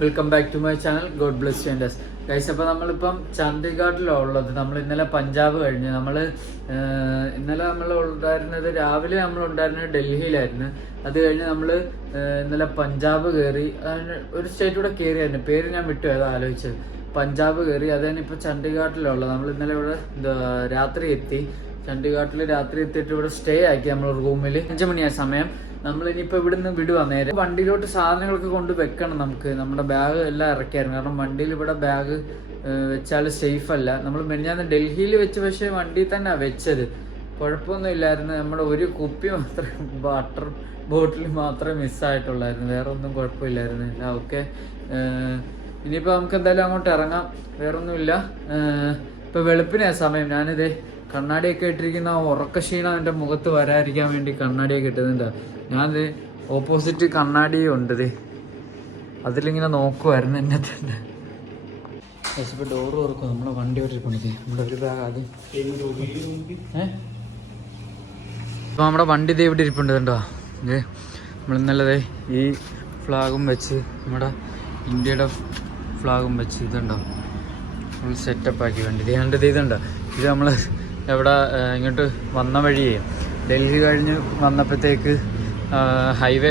Welcome back to my channel. God bless you and us guys. അപ്പോൾ നമ്മളിപ്പം ചണ്ഡീഗഡിലാണ് ഉള്ളത്. നമ്മൾ ഇന്നലെ പഞ്ചാബ് കഴിഞ്ഞ് ഇന്നലെ നമ്മൾ ഉണ്ടായിരുന്നത് രാവിലെ നമ്മൾ ഉണ്ടായിരുന്നത് ഡൽഹിയിലായിരുന്നു. അത് കഴിഞ്ഞ് നമ്മൾ ഇന്നലെ പഞ്ചാബ് കയറി. ഒരു സ്റ്റേറ്റ് കൂടെ കയറിയായിരുന്നു, പേര് ഞാൻ വിട്ടു, അത് ആലോചിച്ചത്. പഞ്ചാബ് കയറി. അത് തന്നെ ഇപ്പോൾ ചണ്ഡീഗഡിലുള്ളത്. നമ്മൾ ഇന്നലെ ഇവിടെ രാത്രി എത്തി. ചണ്ഡീഗഡിൽ രാത്രി എത്തിയിട്ട് ഇവിടെ സ്റ്റേ ആക്കി നമ്മൾ റൂമിൽ. 5 മണിയായ സമയം. നമ്മൾ ഇനിയിപ്പോൾ ഇവിടുന്ന് വിടുക നേരെ. വണ്ടിയിലോട്ട് സാധനങ്ങളൊക്കെ കൊണ്ട് വെക്കണം. നമ്മുടെ ബാഗ് എല്ലാം ഇറക്കിയായിരുന്നു. കാരണം വണ്ടിയിൽ ഇവിടെ ബാഗ് വെച്ചാൽ സേഫ് അല്ല. നമ്മൾ മെഞ്ഞാന്ന് ഡൽഹിയിൽ വെച്ച് പക്ഷേ വണ്ടിയിൽ തന്നെ വെച്ചത്. കുഴപ്പമൊന്നും ഇല്ലായിരുന്നു. നമ്മുടെ ഒരു കുപ്പി മാത്രമേ, വാട്ടർ ബോട്ടിൽ മാത്രമേ മിസ്സായിട്ടുള്ളായിരുന്നു. വേറെ ഒന്നും കുഴപ്പമില്ലായിരുന്നു. ഓക്കെ, ഇനിയിപ്പോൾ നമുക്ക് എന്തായാലും അങ്ങോട്ട് ഇറങ്ങാം. വേറൊന്നുമില്ല. ഇപ്പോൾ വെളുപ്പിനാ സമയം. ഞാനിത് കണ്ണാടിയൊക്കെ ഇട്ടിരിക്കുന്ന ഉറക്കക്ഷീണം എൻ്റെ മുഖത്ത് വരാതിരിക്കാൻ വേണ്ടി കണ്ണാടിയൊക്കെ ഇട്ടതുണ്ട്. ഞാനത് ഓപ്പോസിറ്റ് കണ്ണാടിയും ഉണ്ട്, അതിലിങ്ങനെ നോക്കുമായിരുന്നു എന്നെ തന്നെ. ഇപ്പോൾ ഡോറ് തുറക്കും. നമ്മളെ വണ്ടി ഒരു പണിക്ക് നമ്മുടെ ഒരു ബാഗ് അത് ഇപ്പോൾ നമ്മുടെ വണ്ടി ഇത് ഇവിടെ ഇരിപ്പുണ്ട്. കണ്ടോ, ഇത് നമ്മൾ ഇന്നലെ ഈ ഫ്ലാഗും വെച്ച്, നമ്മുടെ ഇന്ത്യയുടെ ഫ്ലാഗും വെച്ച് ഇതുണ്ടോ നമ്മൾ സെറ്റപ്പാക്കി വണ്ടി. ഇത് കണ്ടത് ഇതുണ്ടോ, ഇത് നമ്മൾ എവിടെ ഇങ്ങോട്ട് വന്ന വഴിയേ ഡൽഹി കഴിഞ്ഞ് വന്നപ്പോഴത്തേക്ക് ഹൈവേ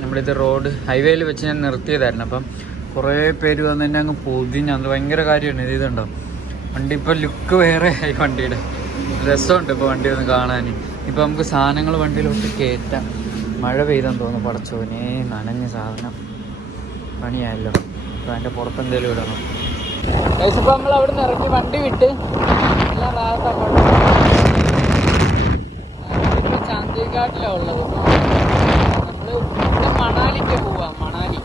നമ്മളിത് റോഡ് ഹൈവേയിൽ വെച്ച് ഞാൻ നിർത്തിയതായിരുന്നു. അപ്പം കുറേ പേര് വന്ന് തന്നെ അങ്ങ് പൊതിഞ്ഞ്. അത് ഭയങ്കര കാര്യമാണ്. ഇതുണ്ടോ വണ്ടി ഇപ്പോൾ ലുക്ക് വേറെ ആയി. വണ്ടിയുടെ രസമുണ്ട് ഇപ്പോൾ വണ്ടി ഒന്ന് കാണാൻ. ഇപ്പോൾ നമുക്ക് സാധനങ്ങൾ വണ്ടിയിലോട്ട് കയറ്റാം. മഴ പെയ്തെന്ന് തോന്നുന്നു. പടച്ചോനെ നനഞ്ഞ സാധനം പണിയായല്ലോ. അപ്പോൾ അതിൻ്റെ പുറത്തെന്തെങ്കിലും ഇടണം. ഇപ്പോൾ നമ്മൾ അവിടെ നിന്ന് ഇറങ്ങി വണ്ടി വിട്ട് എല്ലാം റാഹത്താക്കണം. ഇപ്പോൾ ചണ്ഡീഗഡിലാണ് ഉള്ളത്. ഇപ്പോൾ നമ്മൾ മണാലിക്ക് പോവാം. മണാലി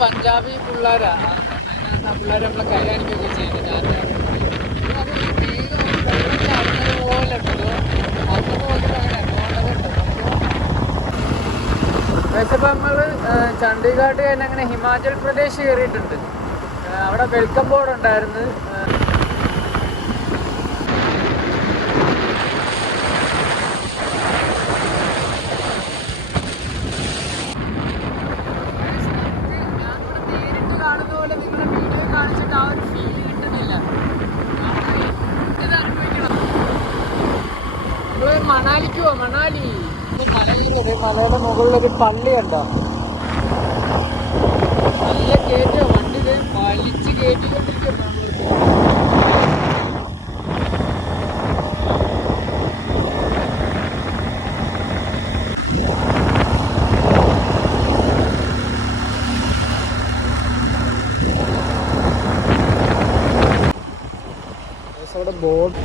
പഞ്ചാബി പിള്ളേരാണ്. പിള്ളേർ നമ്മളെ കല്യാണിക്കൊക്കെ ചെയ്യുന്നത്. പക്ഷേ നമ്മൾ ചണ്ഡീഗഡ് തന്നെ അങ്ങനെ ഹിമാചൽ പ്രദേശ് കയറിയിട്ടുണ്ട്. അവിടെ വെൽക്കം ബോർഡ് ഉണ്ടായിരുന്നു. മണാലിക്ക് പോവാം. മണാലി മലയുടെ മുകളിലൊരു പള്ളി ഉണ്ടോ, നല്ല കയറ്റോ. വണ്ടി വലിച്ച് കയറ്റിക്കൊണ്ടിരിക്കും. അവിടെ ബോർഡ്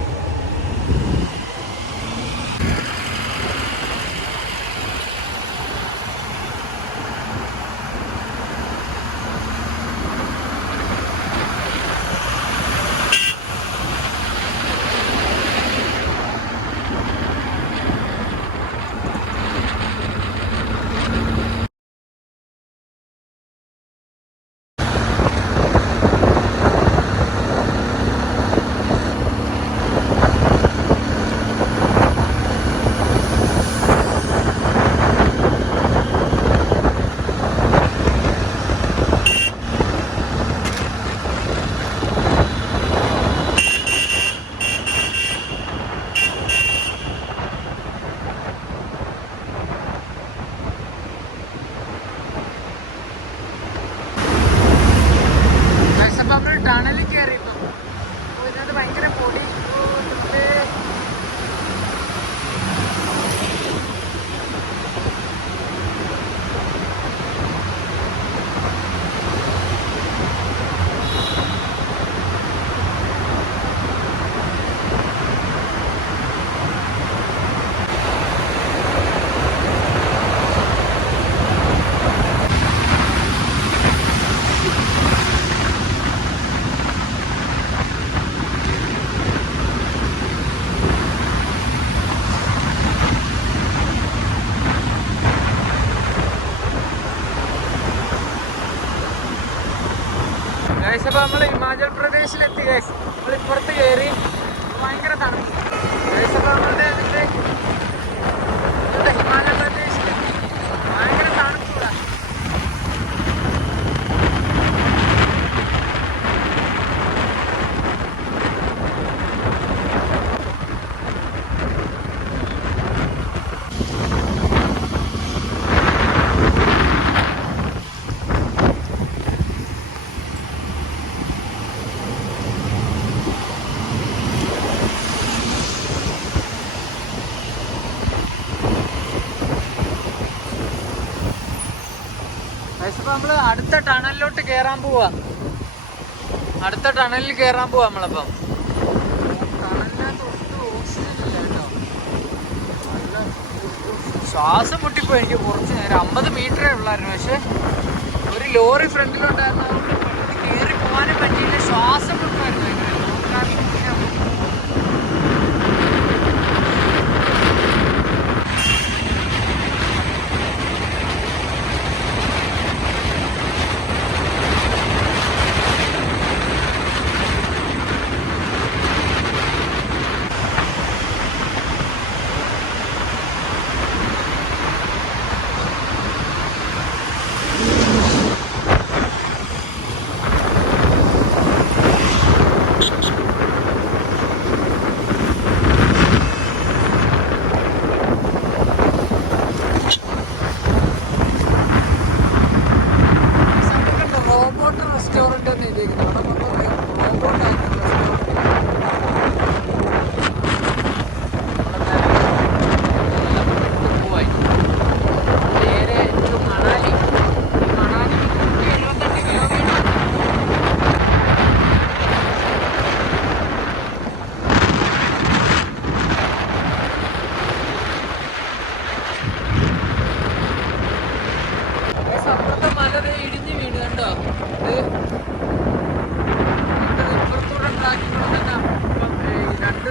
പ്രദേശിലെത്തി ഗൈസ്. നമ്മൾ ഇപ്പുറത്ത് കയറി. ഭയങ്കര തണുപ്പ്. നമ്മളുടെ ഹിമാലയ പ്രദേശിലെത്തി. ഭയങ്കര തണുപ്പൂടാ. നമ്മള് അടുത്ത ടണലിലോട്ട് കേറാൻ പോവാ. അടുത്ത ടണലിൽ കേറാൻ പോവാ നമ്മളിപ്പം. ടണലിനകത്ത് ഒട്ടും ഓക്സിജൻ ഇല്ല കേട്ടോ. ശ്വാസം മുട്ടിപ്പോ എനിക്ക് കുറച്ച് നേരം. 50 മീറ്ററേ ഉള്ളായിരുന്നു. പക്ഷെ ഒരു ലോറി ഫ്രണ്ടിലുണ്ടായിരുന്നു. കയറി പോകാനും പറ്റിയില്ല. ശ്വാസം മുട്ടുമായിരുന്നു ഭയങ്കര.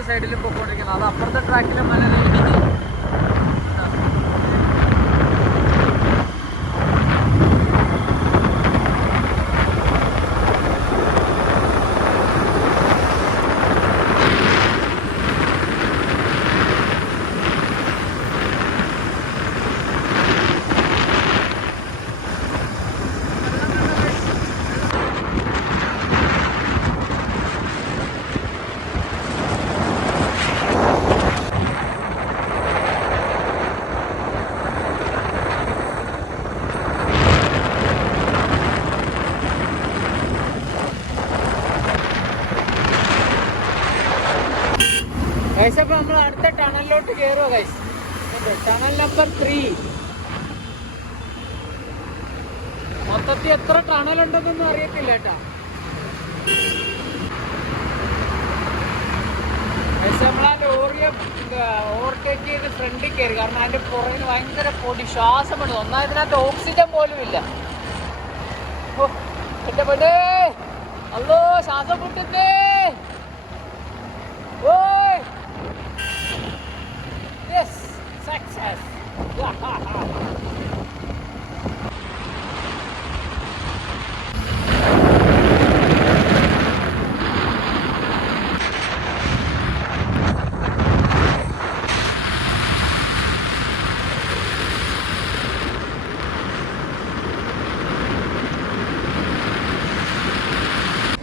സൈഡിലും പോയിക്കൊണ്ടിരിക്കുന്നത്. അത് അപ്പുറത്തെ ട്രാക്കിലും മല ഇടിഞ്ഞു. ഗൈസ്, അപ്പൊ നമ്മൾ അടുത്ത ടണലിലോട്ട് കയറുക ഗൈസ്. Tunnel number 3. മൊത്തത്തിൽ എത്ര ടണലുണ്ടെന്നൊന്നും അറിയത്തില്ല കേട്ടാ. ഗൈസ്, നമ്മളാ ലോറിയെ ഓവർടേക്ക് ചെയ്ത് ഫ്രണ്ടിൽ കയറി. കാരണം അതിന്റെ പുറകിന് ഭയങ്കര പൊടി. ശ്വാസം പെടുന്നു. ഒന്നാം ഇതിനകത്ത് ഓക്സിജൻ പോലും ഇല്ല. എന്റെ പെടേ അല്ലോ, ശ്വാസം പൊട്ടുന്നേ. ഓയ്, yes, success.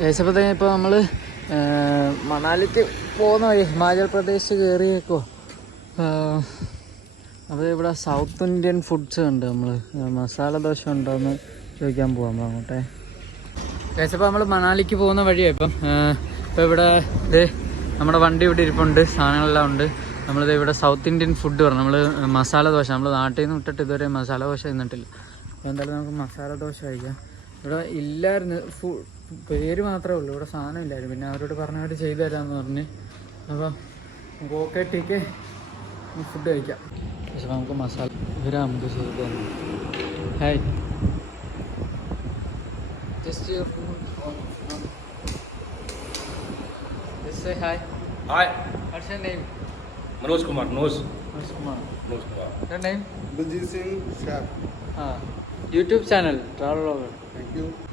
ദേശപ്പത്തേന് ഇപ്പോൾ നമ്മൾ മണാലിക്ക് പോകുന്ന വഴി ഹിമാചൽ പ്രദേശ് കയറിയേക്കോ. അപ്പോൾ ഇവിടെ സൗത്ത് ഇന്ത്യൻ ഫുഡ്സ് ഉണ്ട്. നമ്മൾ മസാല ദോശ ഉണ്ടോയെന്ന് ചോദിക്കാൻ പോവാം നമ്മൾ അങ്ങോട്ടെ. ദേശപ്പോൾ നമ്മൾ മണാലിക്ക് പോകുന്ന വഴിയാണ് ഇപ്പം. ഇപ്പോൾ ഇവിടെ ഇത് നമ്മുടെ വണ്ടി ഇവിടെ ഇരിപ്പുണ്ട്. സാധനങ്ങളെല്ലാം ഉണ്ട്. നമ്മളിത് ഇവിടെ സൗത്ത് ഇന്ത്യൻ ഫുഡ് പറഞ്ഞു. നമ്മൾ മസാല ദോശ, നമ്മൾ നാട്ടിൽ നിന്ന് വിട്ടിട്ട് ഇതുവരെ മസാല ദോശ തിന്നിട്ടില്ല. അപ്പോൾ എന്തായാലും നമുക്ക് മസാല ദോശ കഴിക്കാം. ഇവിടെ ഇല്ലായിരുന്നു, പേര് മാത്രമേ ഉള്ളൂ. ഇവിടെ സാധനം ഇല്ലായിരുന്നു. പിന്നെ അവരോട് പറഞ്ഞായിട്ട് ചെയ്തു തരാമെന്ന് പറഞ്ഞ്. അപ്പം നമുക്ക് ഓക്കെ ടീക്ക് ഫുഡ് കഴിക്കാം. പക്ഷെ നമുക്ക് മസാല ഇവരാ നമുക്ക് ചെയ്തു തന്നു. Hi, just say hi. Hi. What's your name? Manoj Kumar. Manoj Kumar. Your name? Baljeet Singh Shah. YouTube channel, travel vlogger. Thank you.